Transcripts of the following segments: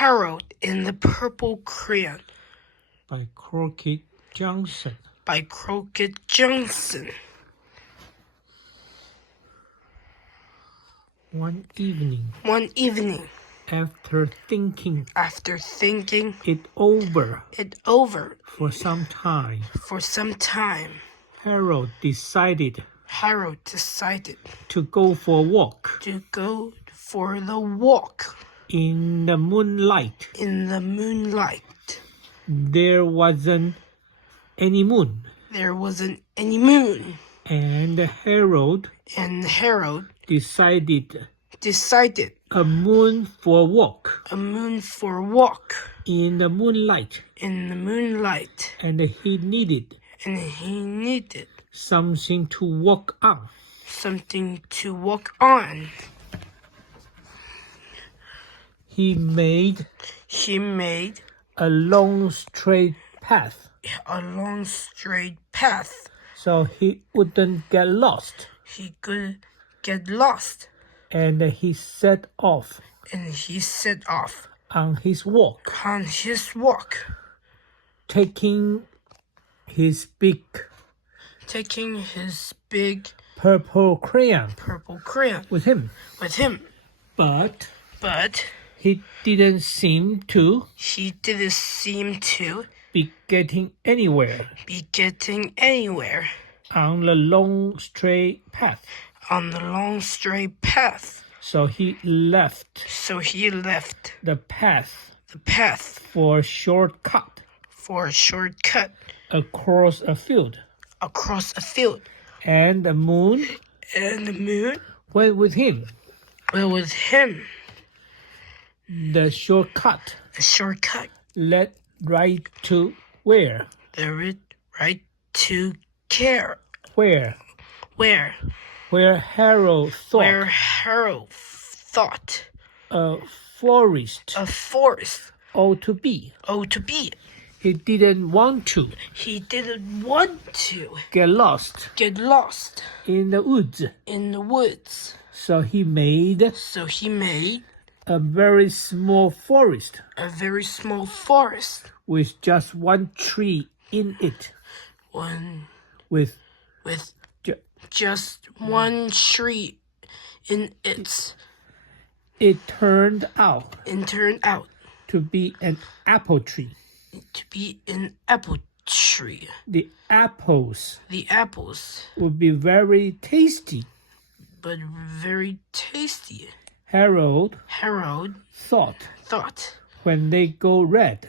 Harold and the Purple Crayon by Crockett Johnson. One evening, after thinking it over for some time, Harold decided to go for a walk in the moonlight. There wasn't any moon, and Harold decided a moon for a walk in the moonlight, and he needed something to walk on. He made a long straight path so he wouldn't get lost. And he set off on his walk, taking his big purple crayon with him. But he didn't seem to be getting anywhere on the long straight path. So he left the path for a shortcut across a field. And the moon went with him. The shortcut led right to where? Where Harold thought a forest ought to be. He didn't want to get lost in the woods. So he made a very small forest with just one tree in it. With just one tree in it. It turned out to be an apple tree. The apples would be very tasty. Harold thought when they got red.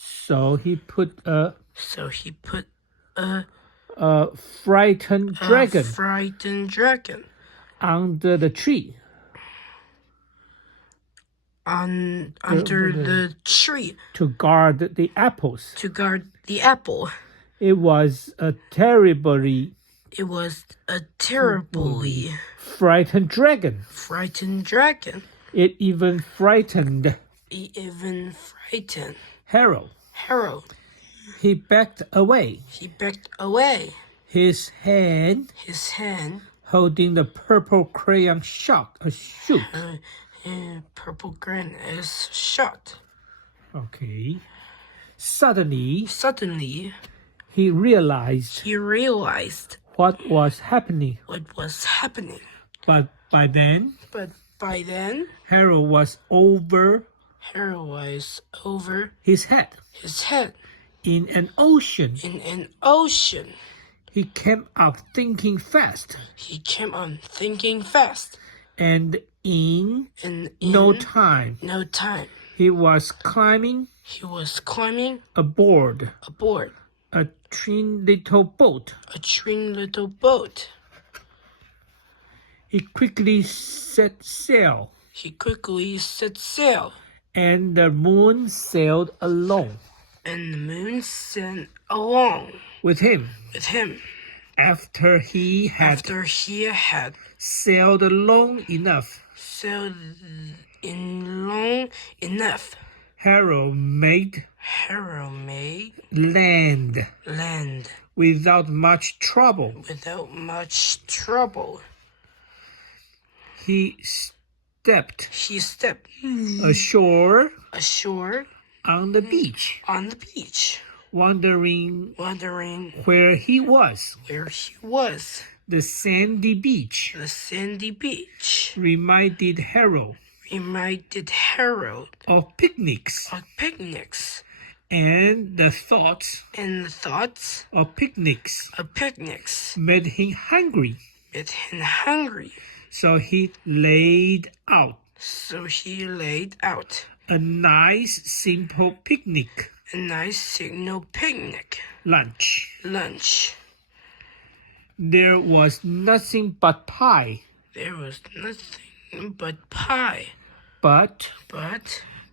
So he put a frightened dragon under the tree. Under the tree to guard the apples. It was a terribly frightened dragon. It even frightened Harold. He backed away. His hand holding the purple crayon shoot. Purple crayon is shot. Okay. Suddenly, he realized what was happening. But by then, Harold was over his head in an ocean. He came up thinking fast. And in no time, he was climbing aboard a trim little boat. He quickly set sail. And the moon sailed along. With him. After he had sailed long enough, Harold made land without much trouble. He stepped ashore on the beach, wondering where he was. The sandy beach reminded Harold of picnics, and the thoughts of picnics made him hungry. So he laid out a nice simple picnic lunch. There was nothing but pie. But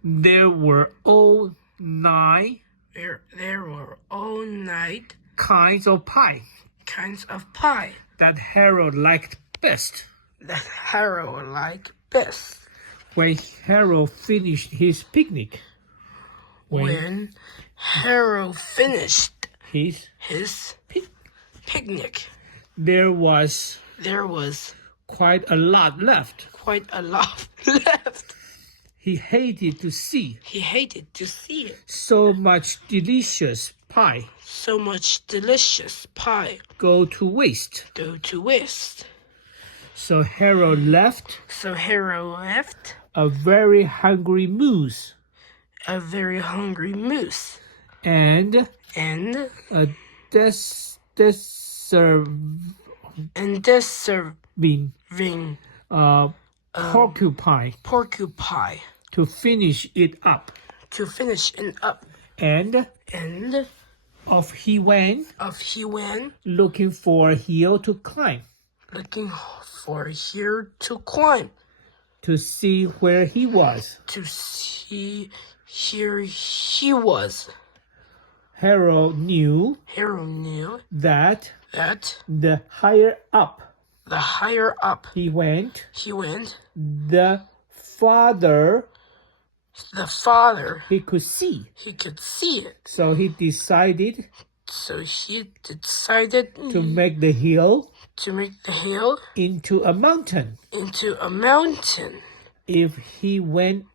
there were all 9 kinds of pie that Harold liked best. When Harold finished his picnic, When Harold finished his picnic, there was quite a lot left. He hated to see it. so much delicious pie go to waste. So Harold left a very hungry moose and a deserving porcupine to finish it up. And off he went, looking for a hill to climb, to see where he was. Harold knew that the higher up he went, the farther he could see. So he decided to make the hill into a mountain. If he went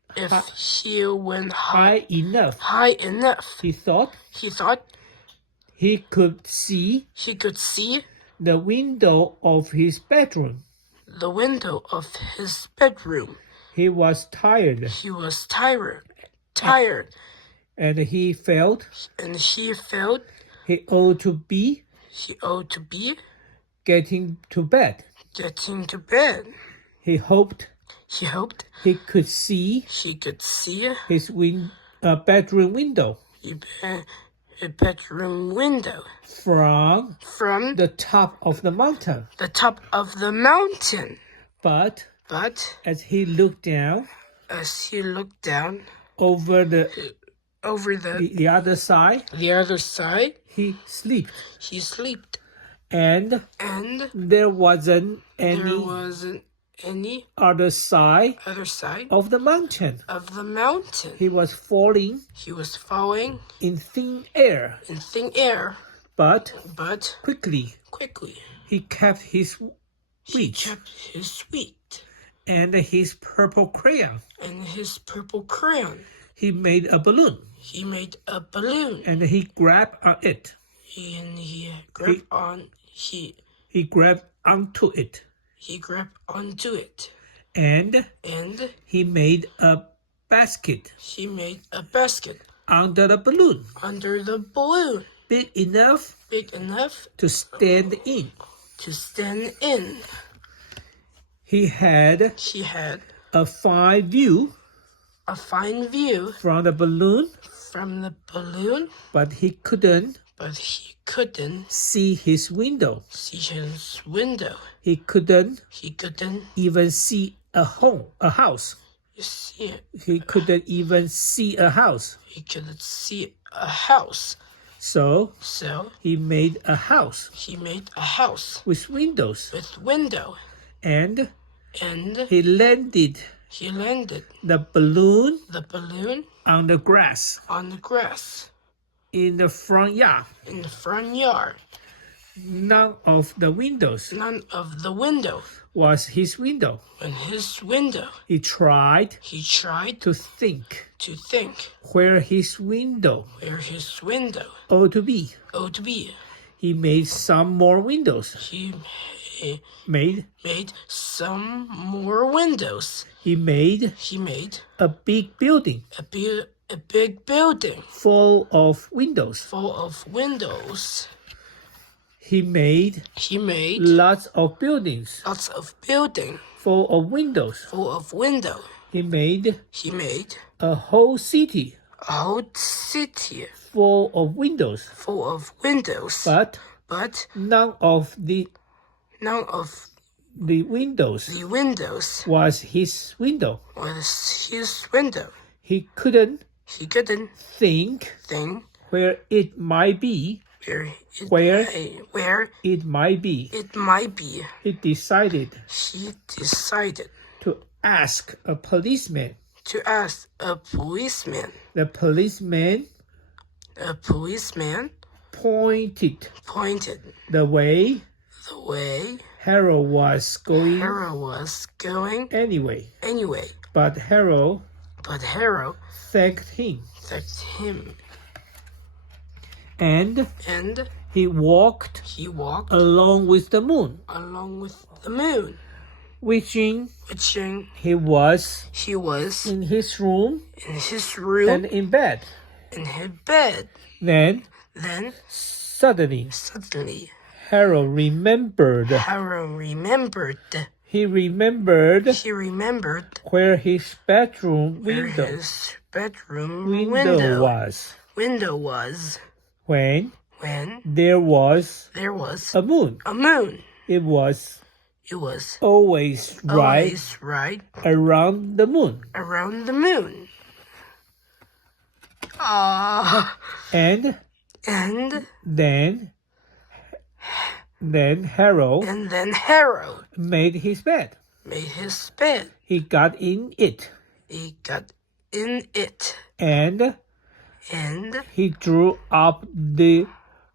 high enough, he thought he could see the window of his bedroom. He was tired. And he felt he ought to be getting to bed. He hoped he could see his bedroom window from the top of the mountain. But as he looked down over the other side, he slept. And there wasn't any other side of the mountain. He was falling in thin air. But quickly he kept his wit and his purple crayon. He made a balloon. And he grabbed on it. He grabbed onto it. And he made a basket. Under the balloon. Big enough to stand in. He had a fine view from the balloon, but he couldn't see his window. He couldn't even see a house. He couldn't even see a house. So he made a house with windows. And he landed the balloon on the grass. On the grass. In the front yard. In the front yard. None of the windows. None of the window. Was his window. In his window. He tried. He tried. To think. To think. Where his window. Where his window. Ought to be. Ought to be. He made some more windows. He made some more windows. He made a big building. A big building. Full of windows. Full of windows. He made lots of buildings. Lots of building. Full of windows. Full of window. He made a whole city. A whole city. Full of windows. Full of windows. But none of the windows. The windows. Was his window. Was his window. He couldn't think where it might be. Where it might be. It might be. He decided to ask a policeman. To ask a policeman. The policeman pointed the way Harold was going anyway. But Harold thanked him. And he walked along with the moon. Wishing he was in his room and in bed. Then suddenly Harold remembered. He remembered where his bedroom window was. When there was a moon. It was always right around the moon. And then Harold made his bed. He got in it. And he drew up the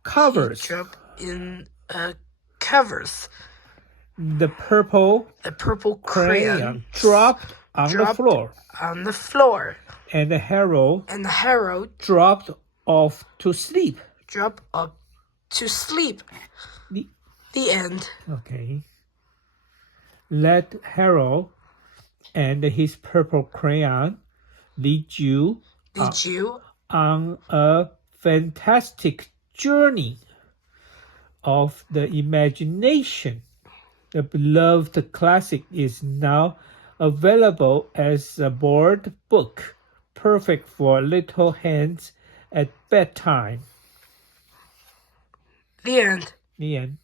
covers. The purple crayon dropped on the floor. And Harold dropped off to sleep. The end. Okay. Let Harold and his purple crayon lead you on a fantastic journey of the imagination. The beloved classic is now available as a board book, perfect for little hands at bedtime. The end. The end.